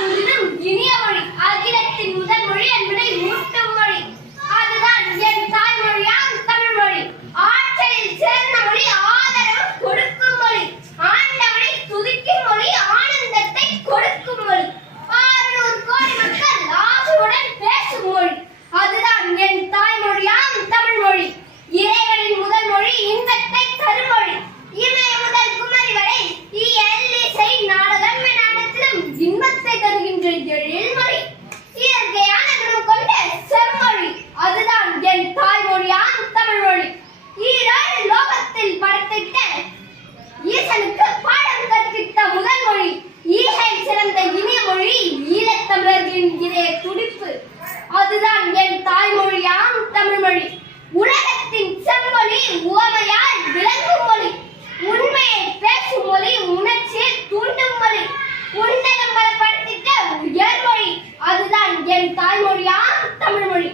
முழுதும் இனிய மொழி. அகிலத்தின் முதல் மொழி என்பதை ஊட்டும் மொழி. அதுதான் என் தாய்மொழியாம் தமிழ் மொழி. ஆற்றலில் சிறந்த மொழி, ஆதரவு கொடுக்கும் மொழி. ஆண்டவனை துதிக்கும் மொழி, ஆனந்தத்தை கொடுக்கும் மொழி. 600 கோடி மக்கள் ஆசையுடன் பேசும் மொழி. அதுதான் என் தாய்மொழியாம் தமிழ் மொழி. இறைவனின் முதல் மொழி, இன்பத்தை தரும் மொழி. இமய முதல் குமரி வரை இயல் இசை நாடகம் என அனைத்திலும் இன்பத்தை தருகின்ற எழில் மொழி. இயற்கையான குணம் கொண்ட செம்மொழி. அதுதான் என் தாய்மொழியாம் தமிழ் மொழி. ஈராறு லோகத்தில் படைத்திட்ட ஈசனுக்கு பாடம் கற்பித்த முதல் மொழி. ஈகை சிறந்த இனிய மொழி, ஈழத்தமிழர்களின் இதய துடிப்பு. அதுதான் என் தாய்மொழியாம் தமிழ் மொழி. உலகத்தின் செம்மொழி, உவமையால் விளங்கும் மொழி. உண்மையை பேசும் மொழி, உணர்ச்சியை தூண்டும் மொழி. உன்னதம் பலப்படுத்திட்ட உயர் மொழி. அதுதான் என் தாய்மொழியாம் தமிழ் மொழி.